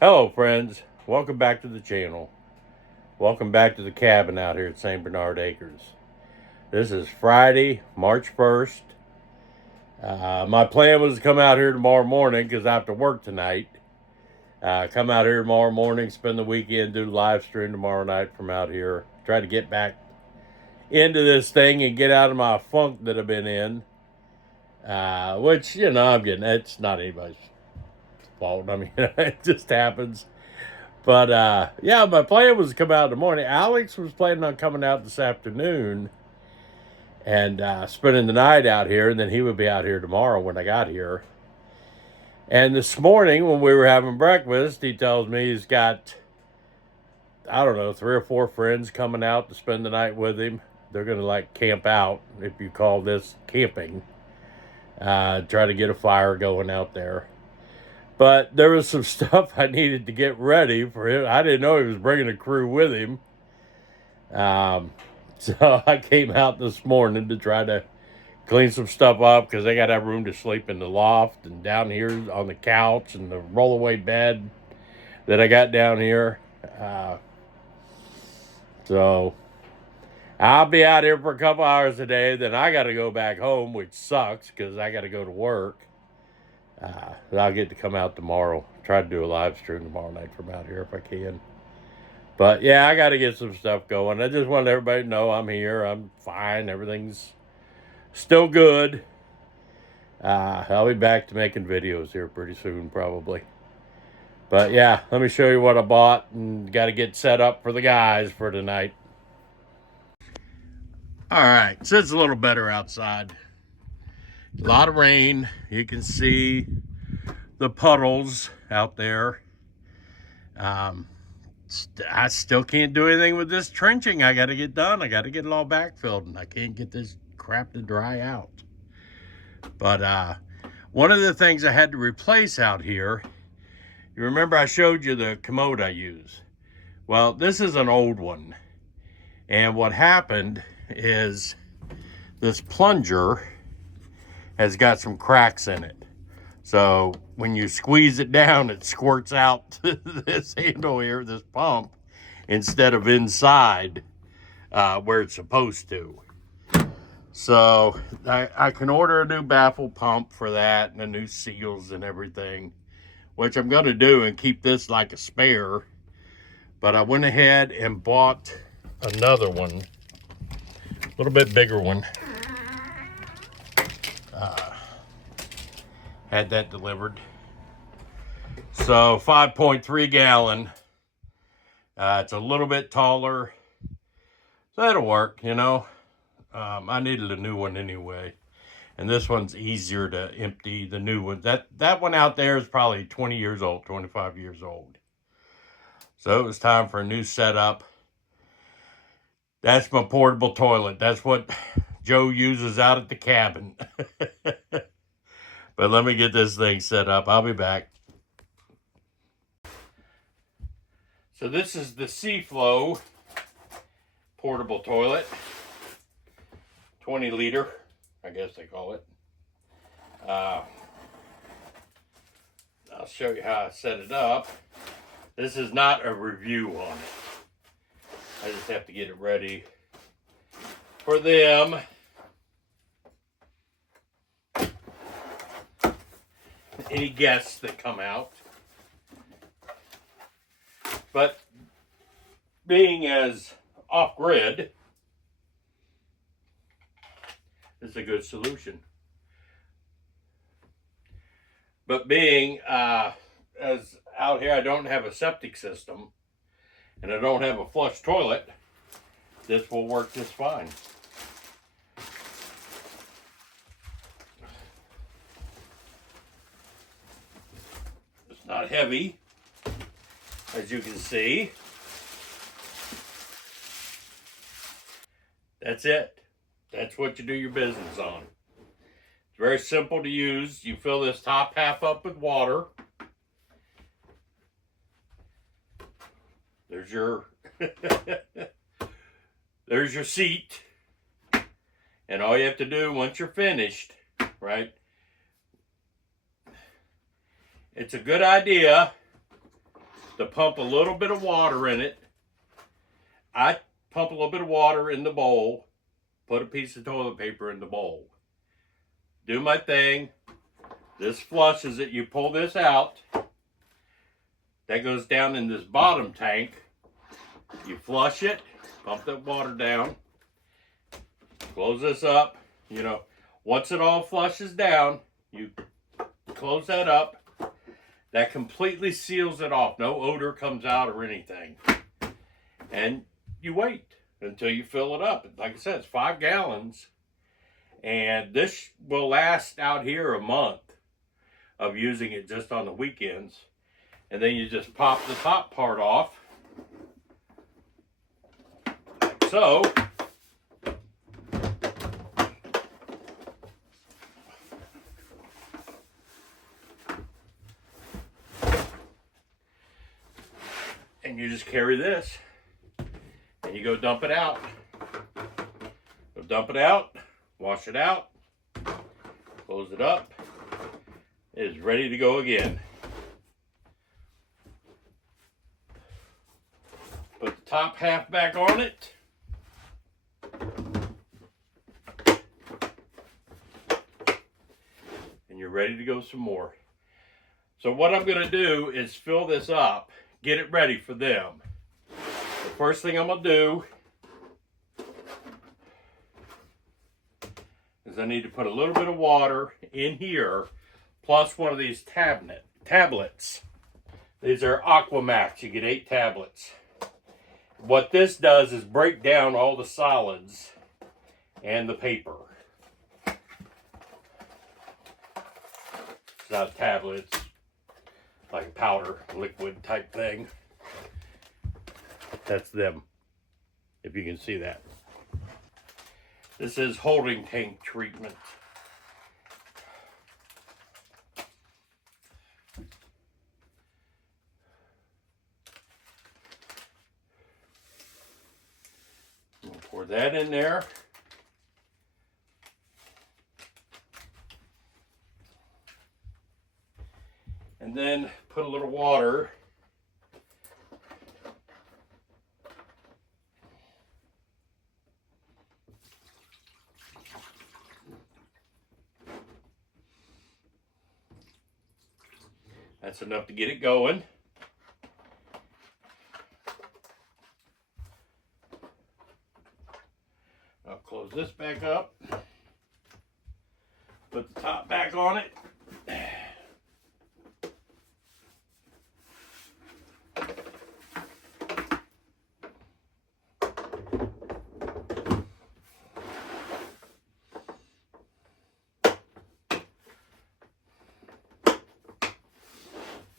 Hello friends, welcome back to the channel. Welcome back to the cabin out here at St. Bernard Acres. This is Friday, March 1st. My plan was to come out here tomorrow morning because I have to work tonight. Come out here tomorrow morning, spend the weekend, do the live stream tomorrow night from out here. Try to get back into this thing and get out of my funk that I've been in. Which, I'm getting, it's not anybody's fault. I mean, it just happens. But yeah, my plan was to come out in the morning. Alex was planning on coming out this afternoon and spending the night out here, and then he would be out here tomorrow when I got here. And this morning when we were having breakfast, he tells me he's got, I don't know, 3 or 4 friends coming out to spend the night with him. They're going to like camp out, if you call this camping. Try to get a fire going out there. But there was some stuff I needed to get ready for him. I didn't know he was bringing a crew with him. So I came out this morning to try to clean some stuff up because I got to have room to sleep in the loft and down here on the couch and the rollaway bed that I got down here. So I'll be out here for a couple hours a day. Then I got to go back home, which sucks because I got to go to work. I'll get to come out tomorrow. Try to do a live stream tomorrow night from out here if I can. But yeah, I got to get some stuff going. I just wanted everybody to know I'm here. I'm fine. Everything's still good. I'll be back to making videos here pretty soon, probably. But yeah, let me show you what I bought and got to get set up for the guys for tonight. All right, so it's a little better outside. A lot of rain. You can see the puddles out there. I still can't do anything with this trenching I got to get done. I got to get it all backfilled, and I can't get this crap to dry out. But one of the things I had to replace out here, you remember I showed you the commode I use. Well, this is an old one. And what happened is this plunger has got some cracks in it. So when you squeeze it down, it squirts out this handle here, this pump, instead of inside where it's supposed to. So I can order a new baffle pump for that and the new seals and everything, which I'm going to do and keep this like a spare. But I went ahead and bought another one, a little bit bigger one. Had that delivered. So 5.3 gallon. It's a little bit taller. So that'll work, I needed a new one anyway. And this one's easier to empty, the new one. That one out there is probably 20 years old, 25 years old. So it was time for a new setup. That's my portable toilet. That's what Joe uses out at the cabin. But let me get this thing set up. I'll be back. So this is the Seaflo Portable Toilet. 20 liter, I guess they call it. I'll show you how I set it up. This is not a review on it. I just have to get it ready for them. Any guests that come out. But being as off-grid, it's a good solution. But being as out here, I don't have a septic system and I don't have a flush toilet, this will work just fine. It's not heavy, as you can see. That's it. That's what you do your business on. It's very simple to use. You fill this top half up with water. There's your there's your seat. And all you have to do once you're finished, right? It's a good idea to pump a little bit of water in it. I pump a little bit of water in the bowl, put a piece of toilet paper in the bowl. Do my thing. This flushes it. You pull this out. That goes down in this bottom tank. You flush it, pump that water down, close this up. You know, once it all flushes down, you close that up. That completely seals it off. No odor comes out or anything. And you wait until you fill it up. Like I said, it's 5 gallons. And this will last out here a month of using it just on the weekends. And then you just pop the top part off. Like so. And you just carry this. And you go dump it out. Go dump it out. Wash it out. Close it up. It is ready to go again. Put the top half back on it. And you're ready to go some more. So what I'm going to do is fill this up, get it ready for them. The first thing I'm going to do is I need to put a little bit of water in here, plus one of these tablets. These are Aquamax. You get 8 tablets. What this does is break down all the solids and the paper. It's not a tablet, it's like a powder, liquid type thing. That's them, if you can see that. This is holding tank treatment. We'll pour that in there. And then put a little water . That's enough to get it going. I'll close this back up. Put the top back on it.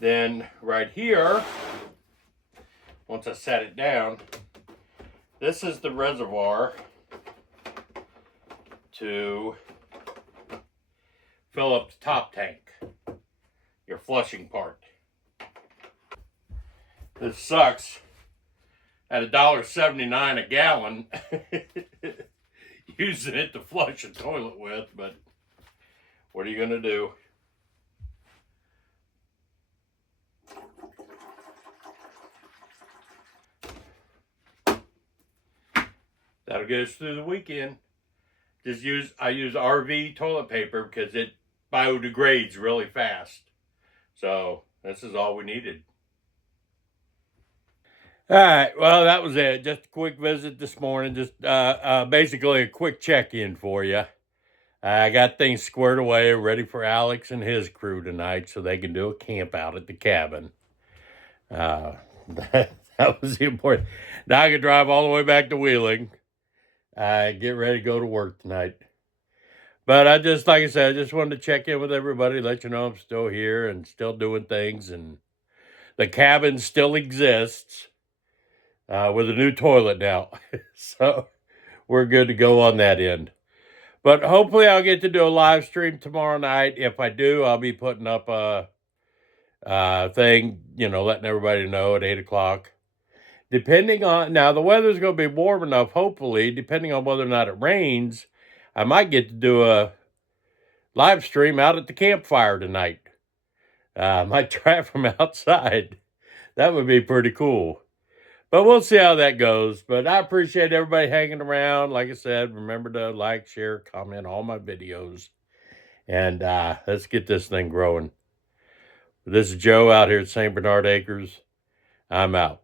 Then right here, once I set it down, this is the reservoir to fill up the top tank, your flushing part. This sucks. At $1.79 a gallon, using it to flush a toilet with, but what are you going to do? That'll get us through the weekend. I use RV toilet paper because it biodegrades really fast. So this is all we needed. All right, well, that was it. Just a quick visit this morning. Just basically a quick check-in for you. I got things squared away, ready for Alex and his crew tonight so they can do a camp out at the cabin. That was the important. Now I can drive all the way back to Wheeling. Get ready to go to work tonight. But like I said, I just wanted to check in with everybody, let you know I'm still here and still doing things. And the cabin still exists with a new toilet now. So we're good to go on that end. But hopefully I'll get to do a live stream tomorrow night. If I do, I'll be putting up a thing, letting everybody know at 8 o'clock. Depending on, now the weather's going to be warm enough, hopefully, depending on whether or not it rains, I might get to do a live stream out at the campfire tonight. I might try it from outside. That would be pretty cool. But we'll see how that goes. But I appreciate everybody hanging around. Like I said, remember to like, share, comment all my videos. And let's get this thing growing. This is Joe out here at St. Bernard Acres. I'm out.